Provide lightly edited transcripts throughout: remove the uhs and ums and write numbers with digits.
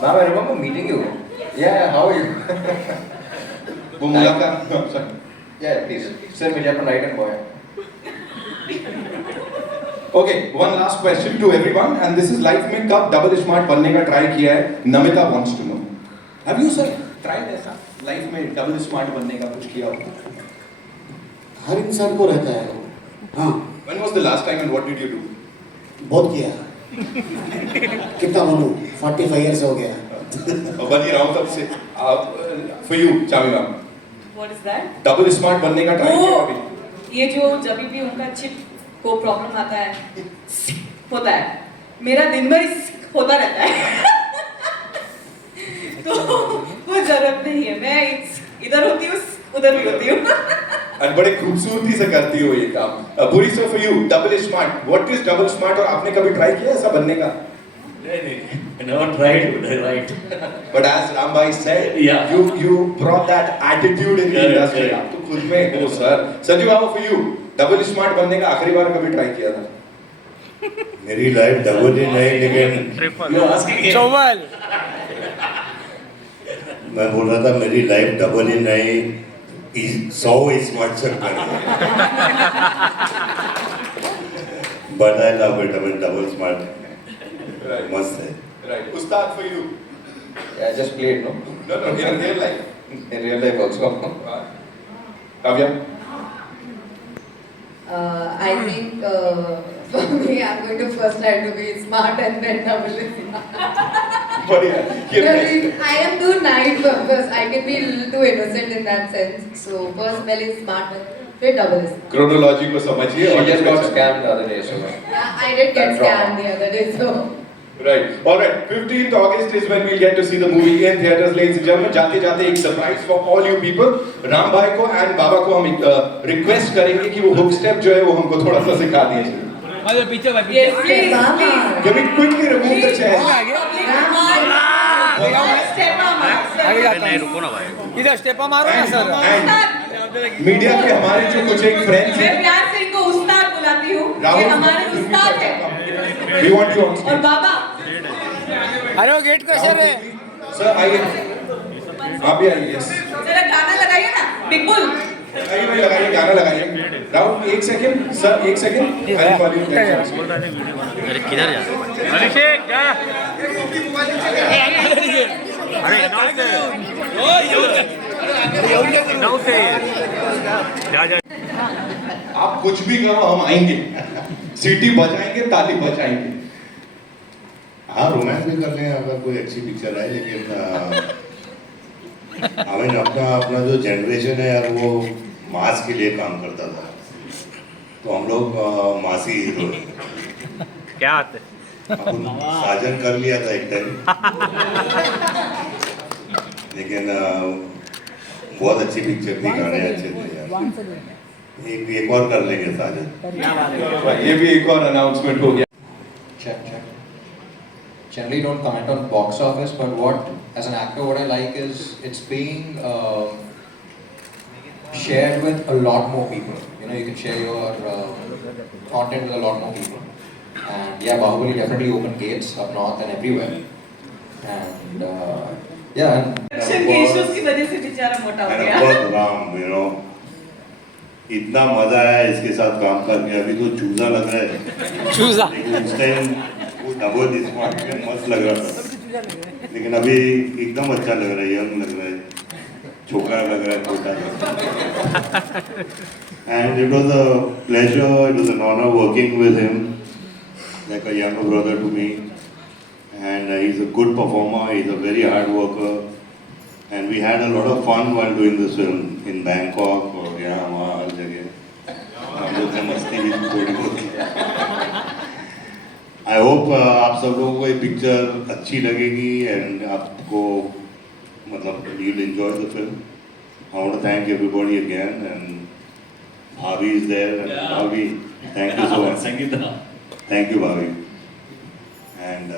Ma'am, I remember meeting you. Yeah, how are you? वो मुलाकात sorry. Yeah, please. Sir, मुझे अपना right hand boy. Okay, one last question to everyone, and this is life में कब double smart बनने का try किया है? Namita wants to know. Have you sir tried ऐसा life में double smart बनने का कुछ किया हो? हर इंसान को रहता है वो। हाँ, When was the last time and what did you do? बहुत किया। कितना बनूं? 45 years हो गया। और बन ही रहा हूँ तब से। For you, Chami ma'am. What is that? Double smart बनने का try किया अभी? ये जो जब भी उनका चिप को प्रॉब्लम आता है होता है, मेरा दिन भर होता रहता है। तो कोई जरूरत नहीं है, मैं इधर होती हूँ उधर भी होती हूँ। और बड़े खूबसूरती से करती हो ये काम। पूरी सो for you, double smart. What is double smart और आपने कभी try किया ऐसा बनने का? I never tried, but I right. But as Rambhai said, Yeah. you brought that attitude in the Correct, industry. correct. आप तो खुद में हो sir. Sanju Babu for you, double smart बनने का आखिरी बार कभी try किया था? मेरी लाइफ डबल ही नहीं, लेकिन You asking him? चौबल मैं बोल रहा था मेरी लाइफ डबल ही नहीं, 100 स्मार्ट चल कर but I love it, double smart Right. मस्त है। Right. Ustad for you. Yeah, just played, no? No, in real life. In real life also. Kavya? I think for me, I'm going to first try to be smart and then double smart. बढ़िया. ये Because I am too naive purpose. I can be a little too innocent in that sense. So first spell is smart, then double smart. Chronology को समझिए She और just got scammed the other day, so. Yeah, I did get That's wrong. scammed the other day, so. Right. All right. 15th August is when we'll get to see the movie in theaters, ladies and gentlemen. जाते जाते एक surprise for all you people. Ram भाई को and बाबा को हम request करेंगे कि वो hook step जो है वो हमको थोड़ा सा सिखा दीजिए. भाई पीछे भाई Yes, पीछे please, please. Can we quickly remove the chair? आगे जाता है इधर स्टेप मारो ना सर And मीडिया के हमारे जो कुछ एक friends मैं हैं. प्यार से इनको उस्ताद बुलाती हूँ, ये हमारे उस्ताद हैं। We want you on और stage. बाबा, अरे वो गेट कैसे रे Sir, आइए. आप भी आइए. Yes. जरा गाना लगाइए ना, बिग बुल। आइए भाई लगाइए गाना लगाइए. राहुल एक सेकंड. सर एक second. I'll call you next time. अरे किधर जा? अभिषेक जा अरे नौ से जा जा आप कुछ भी करो हम आएंगे. सीटी बजाएंगे, ताली बजाएंगे. हाँ, रोमांस भी कर लें अगर कोई अच्छी पिक्चर है, लेकिन हमें अपना जो जनरेशन है यार, वो मास के लिए काम करता था, तो हम लोग मासी हीरो क्या आते? साजन कर लिया था एक टाइम, लेकिन बहुत अच्छी पिक्चर थी, गाने अच्छे थे यार. एक और कर लेंगे साजन. ये भी एक और अनाउंसमेंट हो गया. Check. Generally don't comment on box office, but as an actor, what I like is it's being shared with a lot more people. You know, you can share your content with a lot more people. And yeah, Bahubali definitely opened gates up north and everywhere. And yeah, and Action के issues की वजह से बेचारा मोटा हो गया। बहुत राम, इतना मजा आया इसके साथ काम करके. अभी तो चूजा लग रहा है, चूजा लेकिन उस टाइम वो डबल स्मार्ट में मस्त लग रहा था, लेकिन अभी एकदम अच्छा लग रहा है, यंग लग रहा है, छोकरा लग रहा है, छोटा. And it was a pleasure, it was an honor working with him, like a younger brother to me. And he's a good performer, he's a very hard worker. And we had a lot of fun while doing this film in Bangkok और यहाँ वहाँ हर जगह हम लोग ने मस्ती भी थोड़ी बहुत की. I hope आप सब लोगों को ये पिक्चर अच्छी लगेगी and आपको मतलब you'll enjoy the film. I want to thank everybody again and Bhavi is there and Bhavi, thank you so much. Sangeeta Thank you Bhavi. And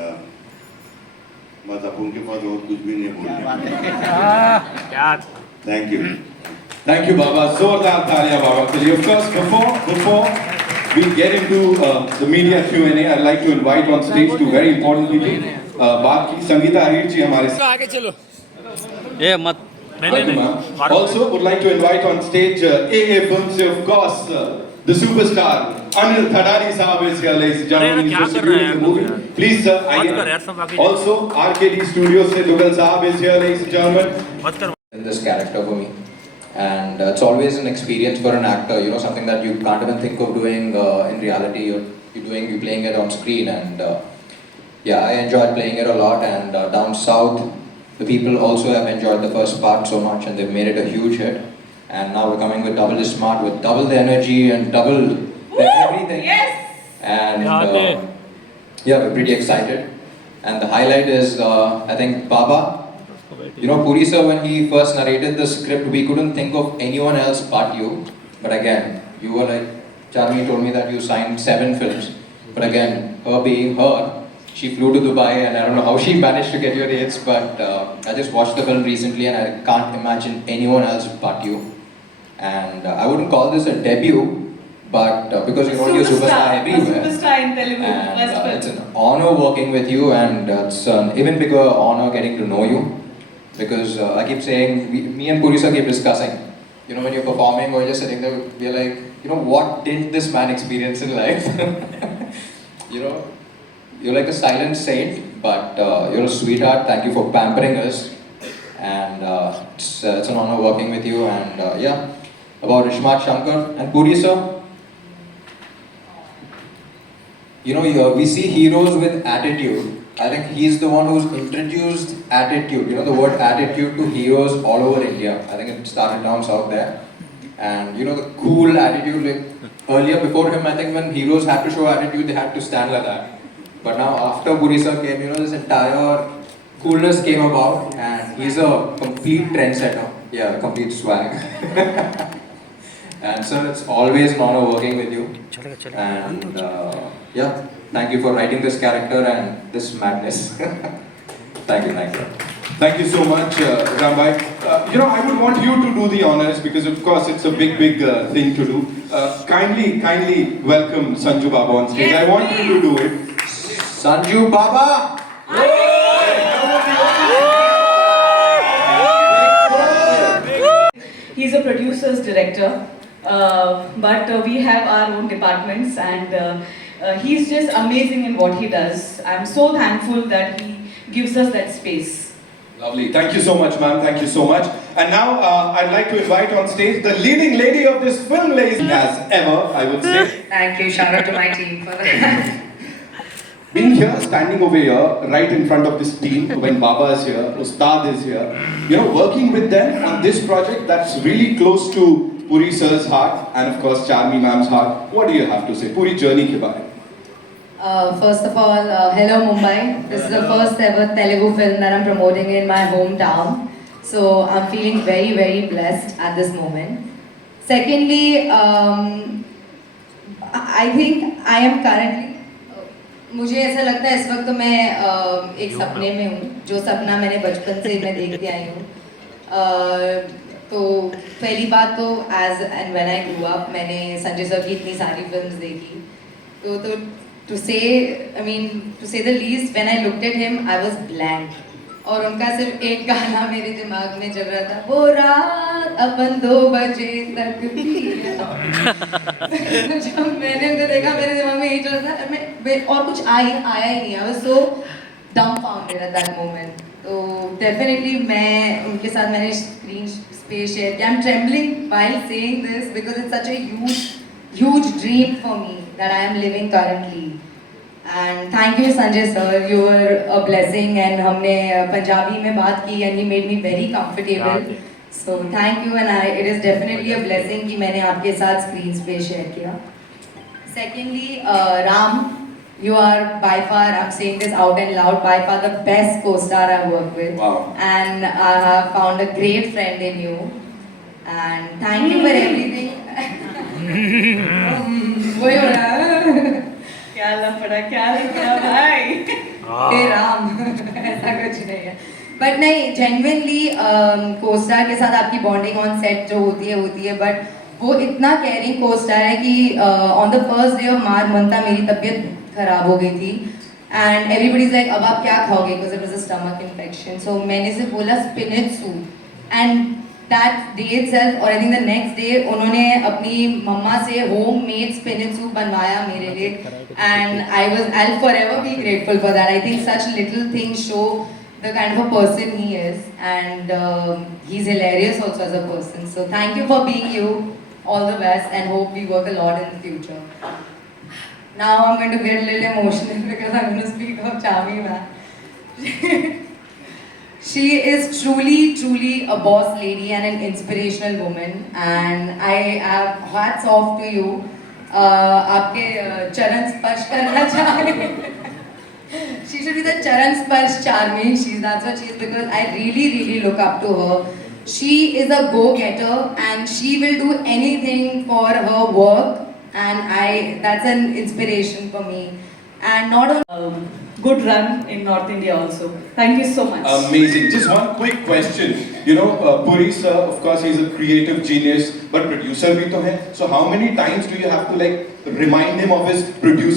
बस अब उनके पास और कुछ भी नहीं बोलने. क्या? Thank you. Thank you, Baba. जोरदार तालियां बाबा के लिए. Of course, before we get into the media Q&A, I'd like to invite on stage two very important people. बात की संगीता अहिर जी हमारे साथ. आगे चलो ये मत नहीं Thank you, नहीं ma'am. नहीं Also, would like to invite on stage AA Films, of course, the superstar Anil Thadani Saab is here, ladies and gentlemen. अरे He's क्या कर रहे हैं distributing the यार movie. तुम यार? Please, sir, मत कर यार, सब आगे Also, RKD Studios से Dugal Saab is here, ladies and gentlemen. मत कर In this character for me, and it's always an experience for an actor. You know, something that you can't even think of doing in reality. You're playing it on screen, and yeah, I enjoyed playing it a lot. And down south, the people also have enjoyed the first part so much, and they've made it a huge hit. And now we're coming with double the smart, with double the energy and double the everything. Yes. And Yeah, yeah, we're pretty excited. And the highlight is, I think, Baba. You know, Puri sir, when he first narrated the script, we couldn't think of anyone else but you. But again, you were like, Charmi told me that you signed 7 films. But again, her being her, she flew to Dubai, and I don't know how she managed to get your dates, but I just watched the film recently and I can't imagine anyone else but you. And I wouldn't call this a debut, but because you're already a superstar everywhere. A superstar in Telugu. And First film. it's an honor working with you, and it's an even bigger honor getting to know you. Because I keep saying, me and Puri sir keep discussing, you know, when you're performing or you're just sitting there, we're like, you know, what didn't this man experience in life? You know, you're like a silent saint, but you're a sweetheart. Thank you for pampering us. And it's an honor working with you. And yeah, about Ishmat Shankar and Puri sir. You know, we see heroes with attitude. I think he's the one who's introduced attitude, you know, the word attitude to heroes all over India. I think it started down south there. And you know, the cool attitude, like earlier before him, I think when heroes had to show attitude, they had to stand like that. But now after Puri sir came, you know, this entire coolness came about, and he's a complete trendsetter. Yeah, complete swag. And sir, it's always an honor working with you. And yeah, thank you for writing this character and this madness. Thank you, thank you. Thank you so much, Rambhai. You know, I would want you to do the honors because, of course, it's a big thing to do. Kindly welcome Sanju Baba on stage. Yes, I want you to do it. Sanju Baba! He's a producer's director, but we have our own departments, and he's just amazing in what he does. I'm so thankful that he gives us that space. Lovely. Thank you so much, ma'am. Thank you so much. And now I'd like to invite on stage the leading lady of this film, ladies, as ever, I would say. Thank you. Shout out to my team for that. Being here, standing over here, right in front of this team, when Baba is here, Ustad is here, you know, working with them on this project that's really close to Puri sir's heart and of course Charmi ma'am's heart. What do you have to say? Puri journey ke baare. First of all, hello Mumbai. This is the first ever Telugu film that I'm promoting in my hometown. So I'm feeling very blessed at this moment. Secondly, I think I am currently मुझे ऐसा लगता है इस वक्त तो मैं एक सपने में हूँ, जो सपना मैंने बचपन से मैं देखती आई हूँ। तो पहली बात तो as and when I grew up मैंने संजय सर की इतनी सारी फिल्म्स देखी, तो टू से the least when I looked at him I was blank, और उनका सिर्फ एक गाना मेरे दिमाग में चल रहा था, वो रात अपन 2 बजे तक भी। जब मैंने उनको देखा मेरे दिमाग में यही चल रहा था, मैं और कुछ आया ही नहीं। I was so dumbfounded at that moment. तो डेफिनेटली मैं उनके साथ मैंने स्क्रीन स्पेस शेयर किया। I am trembling while saying this because it's such a huge dream for me that I am living currently. And thank you Sanjay sir, you were a blessing, and हमने पंजाबी में बात की and he made me very comfortable. So thank you, and it is definitely a blessing कि मैंने आपके साथ screen space share किया. Secondly, Ram, you are by far, I'm saying this out and loud, by far the best co-star I've worked with. Wow. And I have found a great friend in you. And thank you for everything. वही हो रहा है। क्या लफड़ा भाई। हे राम, ऐसा कुछ नहीं है। बट नहीं, जेन्युइनली कोस्टार के साथ आपकी बॉन्डिंग ऑन सेट जो होती है, बट वो इतना केयरिंग कोस्टार है कि on the first day of मार मंथा मेरी तबीयत खराब हो गई थी, and everybody's like अब आप क्या खाओगे because it was a stomach infection. So मैंने से बोला spinach soup and that day itself और I think the next day उन्होंने अपनी मम्मा से homemade spinach soup बनवाया मेरे लिए and I'll forever be grateful for that. I think such little things show the kind of a person he is and he's hilarious also as a person. So thank you for being you. All the best and hope we work a lot in the future. Now I'm going to get a little emotional because I'm going to speak of Chavi ma'am. She is truly, truly a boss lady and an inspirational woman and I have hats off to you. आपके चरण स्पर्श करना चाहेंगे. She should be the Charan Sparsh Charmi. That's what she is because I really, really look up to her. She is a go-getter and she will do anything for her work and that's an inspiration for me. And not only Good run in North India also. Thank you so much. Amazing. Just one quick question. You know, Puri sir, of course, he's a creative genius, but producer bhi to hai. So how many times do you have to like remind him of his producer?